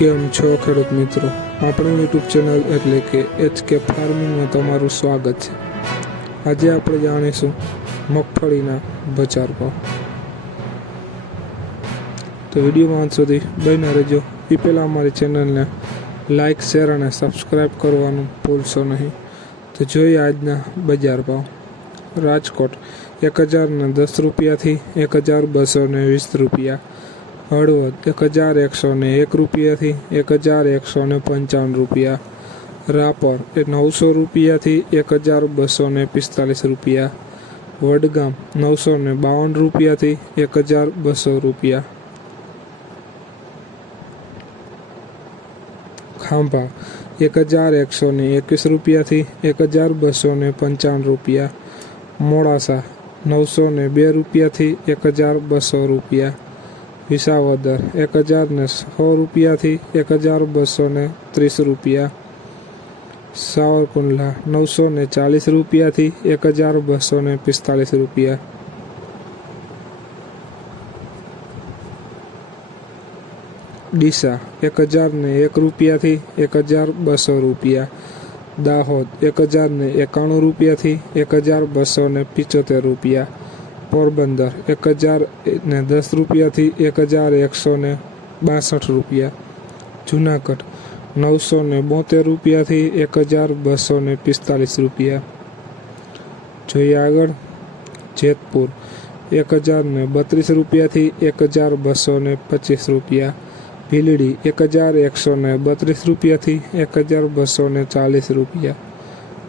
કેમ છો ખેડૂત મિત્રો? આપણું યુટ્યુબ ચેનલ એટલે કે એચ કે ફાર્મિંગમાં તમારું સ્વાગત છે. આજે આપણે જાણીશું મગફળીના બજાર ભાવ. તો વિડીયોમાં અંત સુધી બન્યા રહેજો. એ પહેલાં અમારી ચેનલને લાઇક શેર અને સબસ્ક્રાઈબ કરવાનું ભૂલશો નહીં. તો જોઈએ આજના બજાર ભાવ. રાજકોટ એક હજાર ને દસ રૂપિયાથી એક હજાર બસો ને વીસ રૂપિયા. હળવદ એક હજાર એકસો ને એક રૂપિયાથી એક હજાર એકસો ને પંચાવન રૂપિયા. રાપર એ નવસો રૂપિયાથી એક હજાર બસો ને પિસ્તાલીસ રૂપિયા. વડગામ નવસો ને બાવન રૂપિયાથી એક હજાર બસો રૂપિયા. ખાંભા એક હજાર એકસો ને એકવીસ રૂપિયાથી એક હજાર બસો ને પંચાવન રૂપિયા. મોડાસા નવસો ને બે રૂપિયાથી એક હજાર બસો રૂપિયા. વિસાવદર એક હજાર ને સો રૂપિયાથી એક હજાર બસો ને ત્રીસ રૂપિયા. સાવરકુંડલા નવસો ને ચાલીસ રૂપિયાથી એક હજાર બસો ને પિસ્તાલીસ રૂપિયા. ડીસા એક હજાર ને એક રૂપિયાથી એક હજાર બસો રૂપિયા. દાહોદ એક હજાર ને એકાણું રૂપિયાથી એક હજાર બસો ને પિચોતેર રૂપિયા. પોરબંદર એક હજાર ને દસ રૂપિયાથી એક હજાર એકસો ને બાસઠ રૂપિયા. જુનાગઢ નવસો ને બોતેર રૂપિયાથી એક હજાર બસો ને પિસ્તાલીસ રૂપિયા. જોઈએ આગળ જેતપુર એક હજાર ને બત્રીસ રૂપિયાથી એક હજાર બસો ને પચીસ રૂપિયા. ભીલડી એક હજાર એકસો ને બત્રીસ રૂપિયાથી એક હજાર બસો ને ચાલીસ રૂપિયા.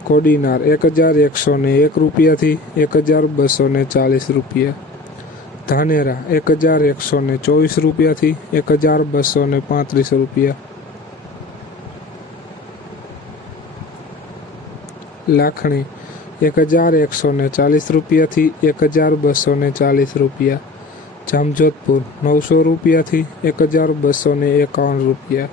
કોડીનાર એક હજાર એકસો ને એક રૂપિયાથી એક હજાર બસો ને ચાલીસ રૂપિયા. ધાનેરા? એક હજાર એકસો ને ચોવીસ રૂપિયાથી એક હજાર બસો ને પાંત્રીસ રૂપિયા. લાખણી? એક હજાર એકસો ને ચાલીસ રૂપિયાથી એક હજાર બસો ને ચાલીસ રૂપિયા. જામજોધપુર? નવસો રૂપિયાથી એક હજાર બસો ને એકાવન રૂપિયા.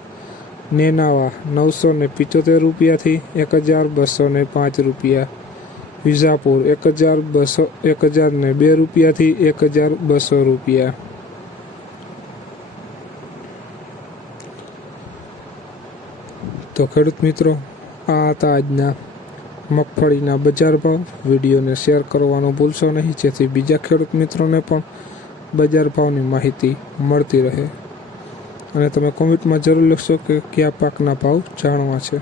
નેનાવા નવસો ને પિચોતેર રૂપિયાથી એક હજાર બસો ને પાંચ રૂપિયા. વિઝાપુર એક હજાર બસો, એક હજાર ને બે રૂપિયાથી એક હજાર બસો રૂપિયા. તો ખેડૂત મિત્રો, આ હતા આજના મગફળીના બજાર ભાવ. વિડીયોને શેર કરવાનું ભૂલશો નહીં, જેથી બીજા ખેડૂત મિત્રોને પણ બજાર ભાવની માહિતી મળતી રહે. અને તમે કોમેન્ટમાં જરૂર લખશો કે કયા પાકના ભાવ જાણવા છે.